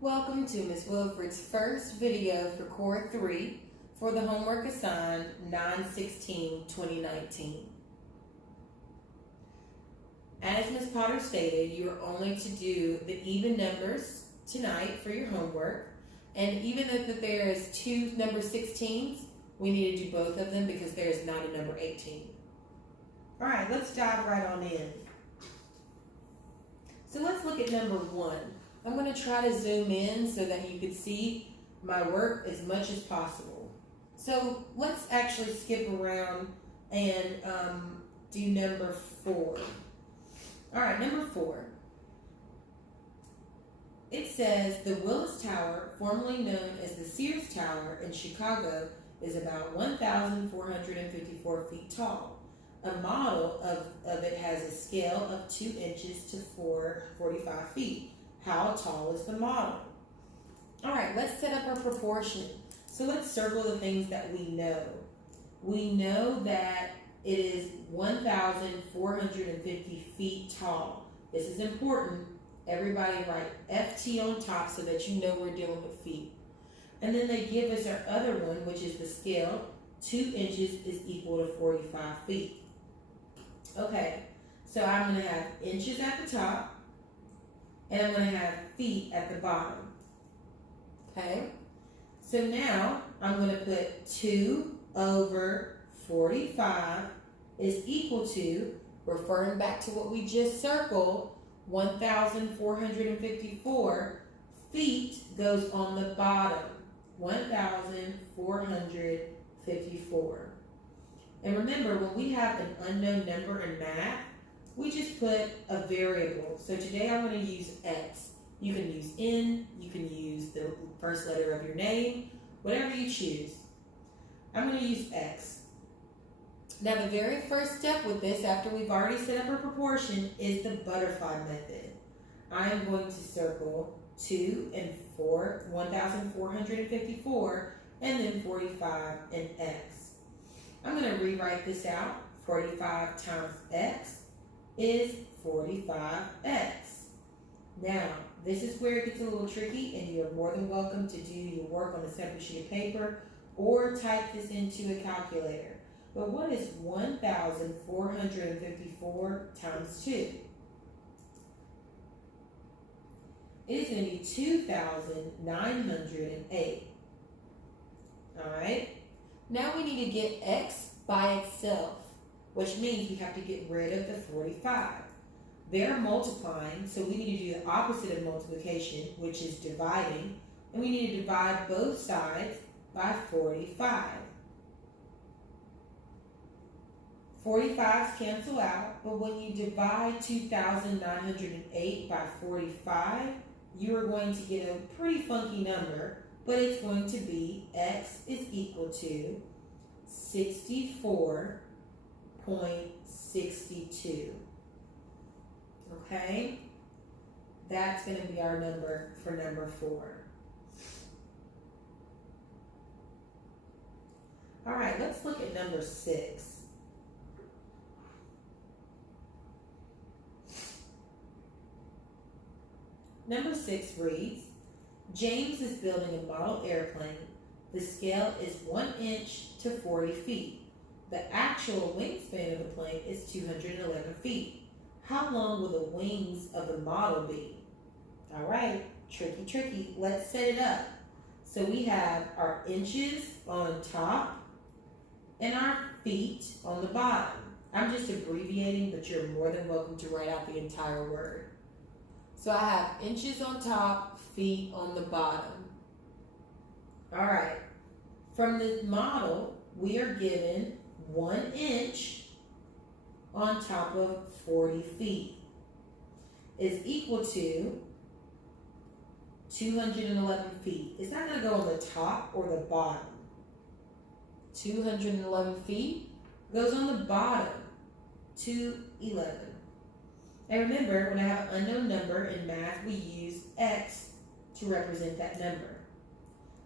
Welcome to Ms. Wilfred's first video for Core 3 for the homework assigned 9/16/2019. As Ms. Potter stated, you are only to do the even numbers tonight for your homework. And even if there is two number 16s, we need to do both of them because there is not a number 18. All right, let's dive right on in. So let's look at number 1. I'm going to try to zoom in so that you can see my work as much as possible. So let's actually skip around and do number 4. All right, number 4. It says the Willis Tower, formerly known as the Sears Tower in Chicago, is about 1,454 feet tall. A model of it has a scale of 2 inches to 445 feet. How tall is the model? All right, let's set up our proportion. So let's circle the things that we know. We know that it is 1,450 feet tall. This is important. Everybody write FT on top so that you know we're dealing with feet. And then they give us our other one, which is the scale. 2 inches is equal to 45 feet. Okay, so I'm going to have inches at the top, and I'm going to have feet at the bottom. Okay, so now I'm going to put 2 over 45 is equal to, referring back to what we just circled, 1,454 feet goes on the bottom. 1,454. And remember, when we have an unknown number in math, we just put a variable. So today I'm going to use X. You can use N, you can use the first letter of your name, whatever you choose. I'm going to use X. Now the very first step with this, after we've already set up our proportion, is the butterfly method. I am going to circle 2 and 4, 1,454, and then 45 and X. I'm going to rewrite this out. 45 times X is 45X. Now, this is where it gets a little tricky, and you are more than welcome to do your work on a separate sheet of paper or type this into a calculator. But what is 1,454 times 2? It is going to be 2,908. All right? Now we need to get X by itself, which means we have to get rid of the 45. They're multiplying, so we need to do the opposite of multiplication, which is dividing, and we need to divide both sides by 45. 45s cancel out, but when you divide 2,908 by 45, you are going to get a pretty funky number, but it's going to be X is equal to 64.62. Okay? That's going to be our number for number 4. All right, let's look at number 6. Number 6 reads, James is building a model airplane. The scale is 1 inch to 40 feet. The actual wingspan of the plane is 211 feet. How long will the wings of the model be? All right, tricky. Let's set it up. So we have our inches on top and our feet on the bottom. I'm just abbreviating, but you're more than welcome to write out the entire word. So I have inches on top, feet on the bottom. All right. From the model, we are given 1 inch on top of 40 feet is equal to 211 feet. Is that going to go on the top or the bottom? 211 feet goes on the bottom, 211. And remember, when I have an unknown number in math, we use X to represent that number.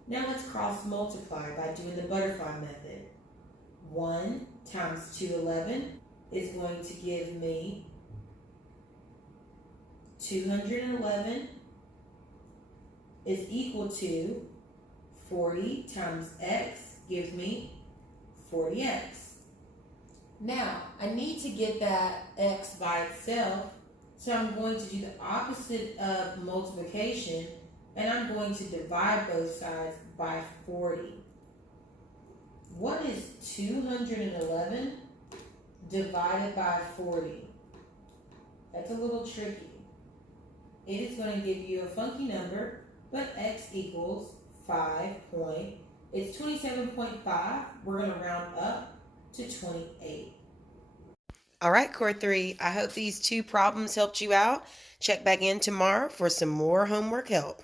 Now let's cross multiply by doing the butterfly method. 1 times 211 is going to give me 211 is equal to 40 times x gives me 40x. Now, I need to get that x by itself, so I'm going to do the opposite of multiplication, and I'm going to divide both sides by 40. What is 211 divided by 40? That's a little tricky. It is going to give you a funky number, but x equals 5 point. It's 27.5. We're going to round up to 28. All right, Core 3, I hope these 2 problems helped you out. Check back in tomorrow for some more homework help.